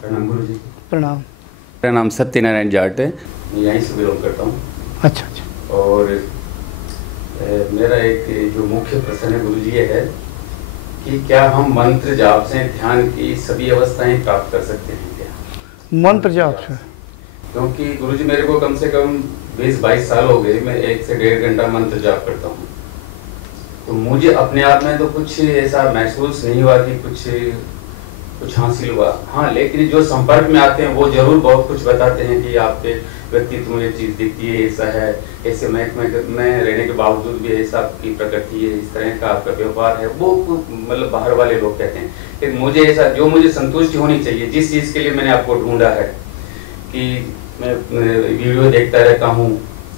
प्रणाम गुरु जी। प्रणाम। मेरा नाम सत्यनारायण जाट है, मैं यहीं से बिलोंग करता हूँ। अच्छा अच्छा। और मेरा एक जो मुख्य प्रश्न है गुरु जी ये है कि क्या हम मंत्र जाप से ध्यान की सभी अवस्थाएं प्राप्त कर सकते हैं क्या? मंत्र जाप से? क्योंकि गुरु जी मेरे को कम से कम 20-22 साल हो गए, मैं 1 से 1.5 घंटा मंत्र जाप करता हूँ। तो मुझे अपने आप में तो कुछ ऐसा महसूस नहीं हुआ कि कुछ हासिल हुआ। हाँ, लेकिन जो संपर्क में आते हैं वो जरूर बहुत कुछ बताते हैं कि आपके व्यक्तित्व में ये चीज़ दिखती है, ऐसा है, ऐसे में रहने के बावजूद भी ऐसा आपकी प्रकृति है, इस तरह का आपका व्यवहार है, वो मतलब बाहर वाले लोग कहते हैं। लेकिन मुझे ऐसा जो मुझे संतुष्टि होनी चाहिए, जिस चीज़ के लिए मैंने आपको ढूंढा है कि मैं वीडियो देखता रहता हूँ,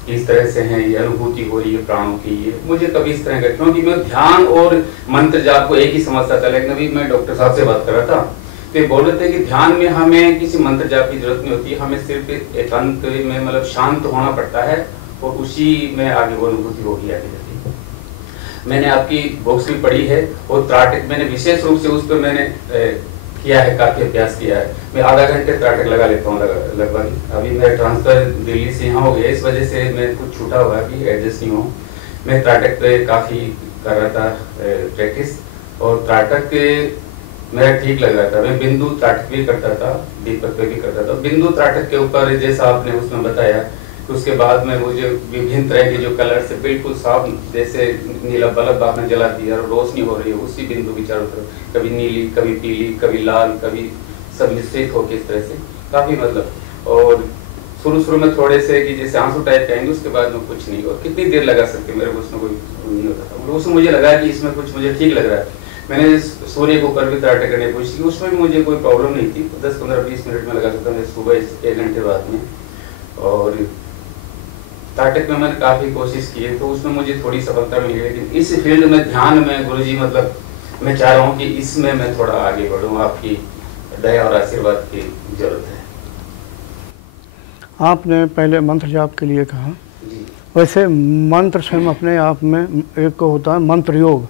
इस तरह से है, ये अनुभूति हो रही है प्राणों की, ये मुझे कभी इस तरह का, क्योंकि मैं ध्यान और मंत्र जाप को एक ही समझता था। लेकिन अभी मैं डॉक्टर साहब से बात कर रहा था तो ये बोल रहे थे कि ध्यान में हमें किसी मंत्र जाप की जरूरत नहीं होती, हमें सिर्फ एकांत में मतलब शांत होना पड़ता है और उसी में आगे वो अनुभूति होगी आगे जाती। मैंने आपकी बुक्स भी पढ़ी है और त्राटक मैंने विशेष रूप से उस पर मैंने किया है, काफी अभ्यास किया है। मैं आधा घंटे त्राटक लगा लेता हूँ लगभग। अभी मेरा ट्रांसफर दिल्ली से यहाँ हो गया, इस वजह से मैं कुछ छूटा हुआ अभी एडजस्ट नहीं हूँ। मैं त्राटक पे काफी कर रहा था प्रैक्टिस, और त्राटक मेरा ठीक लग रहा था। मैं बिंदु त्राटक भी करता था, दीपक पे भी करता था। बिंदु त्राटक के ऊपर जैसा आपने उसमें बताया, तो उसके बाद में मुझे विभिन्न तरह के जो कलर से बिल्कुल साफ, जैसे नीला बल्ब आपने जला दिया और रोशनी हो रही है उसी बिंदु की चारों तरफ, कभी नीली, कभी पीली, कभी लाल, कभी सब मिश्रित हो इस तरह से काफी मतलब। और शुरू में थोड़े से कि जैसे आंसू टाइप के आएंगे, उसके बाद में कुछ नहीं। और कितनी देर लगा सकते, मेरे को उसमें कोई नहीं होता था। उसमें मुझे लगा कि इसमें कुछ मुझे ठीक लग रहा है। मैंने सूर्य के ऊपर भी त्राटक करने की कोशिश की, उसमें भी मुझे कोई प्रॉब्लम नहीं थी। 10-15-20 मिनट में लगा सकता हूँ, सुबह 1 घंटे बाद में। और त्राटक में मैंने काफ़ी कोशिश की है, तो उसमें मुझे थोड़ी सफलता मिली। लेकिन इस फील्ड में ध्यान में गुरुजी मतलब मैं चाह रहा हूँ कि इसमें मैं थोड़ा आगे बढ़ूँ, आपकी दया और आशीर्वाद की जरूरत है। आपने पहले मंत्र जाप के लिए कहा, वैसे मंत्र स्वयं अपने आप में एक होता है मंत्र योग।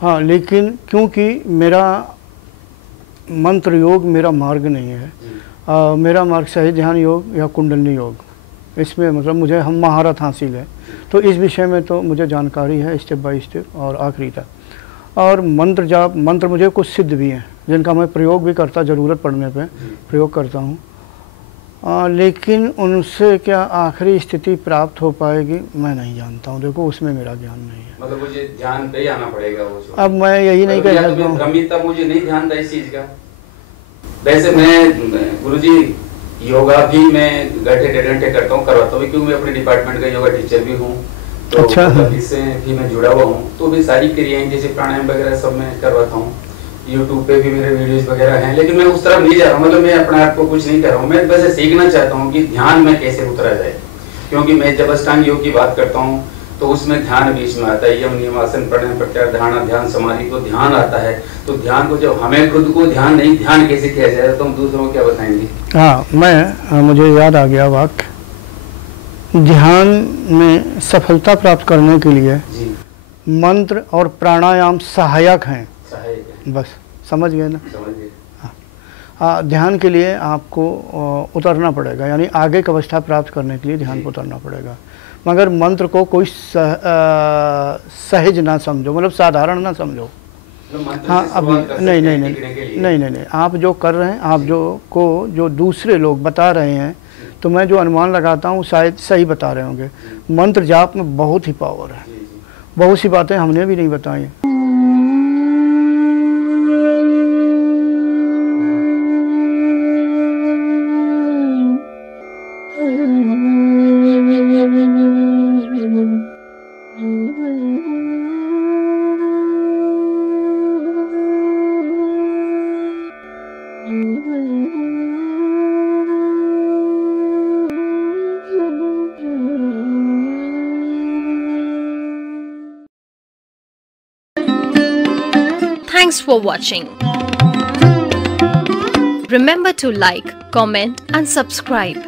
हाँ, लेकिन क्योंकि मेरा मंत्र योग मेरा मार्ग नहीं है, मेरा मार्ग सही ध्यान योग या कुंडलनी योग, इसमें मतलब मुझे हम महारत हासिल है। तो इस विषय में तो मुझे जानकारी है स्टेप बाय स्टेप और आखिरी तक। और मंत्र जाप, मंत्र मुझे कुछ सिद्ध भी हैं जिनका मैं प्रयोग भी करता, ज़रूरत पड़ने पे प्रयोग करता हूँ। लेकिन उनसे क्या आखिरी स्थिति प्राप्त हो पाएगी मैं नहीं जानता हूँ। देखो, उसमें मेरा ज्ञान नहीं है। मतलब मुझे ध्यान पे ही आना पड़ेगा वो। अब मैं यही नहीं कह सकता हूँ, भ्रमिता मुझे नहीं ध्यान था इस चीज़ का। वैसे मैं गुरुजी योगा भी मैं घंटे 1.5 घंटे करता हूँ, करवाता हूँ, क्योंकि मैं अपने डिपार्टमेंट का योगा टीचर भी हूँ। तो अच्छा, इससे भी मैं जुड़ा हुआ हूँ। तो भी सारी क्रियाएं जैसे प्राणायाम वगैरह सब मैं करवाता हूँ। यूट्यूब पे भी मेरे वीडियोस वगैरह हैं, लेकिन मैं उस तरफ नहीं जा रहा हूँ। मतलब मैं अपने आप को कुछ नहीं कर रहा हूँ, मैं बस सीखना चाहता हूँ कि ध्यान में कैसे उतरा जाए। क्योंकि मैं जब अष्टांग योग की बात करता हूँ तो उसमें ध्यान बीच में आता है, यम नियम आसन प्राणायाम प्रत्याहार धारणा ध्यान समाधि को ध्यान आता है। तो ध्यान को जब हमें खुद को ध्यान नहीं, ध्यान कैसे किया जाए, तो हम दूसरों को क्या बताएंगे? हाँ, मुझे याद आ गया वाक्य। ध्यान में सफलता प्राप्त करने के लिए मंत्र और प्राणायाम सहायक हैं। बस समझ गए ना? समझ गए। हाँ, ध्यान के लिए आपको उतरना पड़ेगा, यानी आगे की अवस्था प्राप्त करने के लिए ध्यान को उतरना पड़ेगा। मगर मंत्र को कोई सहज ना समझो, मतलब साधारण ना समझो। हाँ, अभी नहीं, आप जो कर रहे हैं, आप जो दूसरे लोग बता रहे हैं, तो मैं जो अनुमान लगाता हूँ शायद सही बता रहे होंगे। मंत्र जाप में बहुत ही पावर है, बहुत सी बातें हमने भी नहीं बताई। Thanks for watching. Remember to like, comment and subscribe.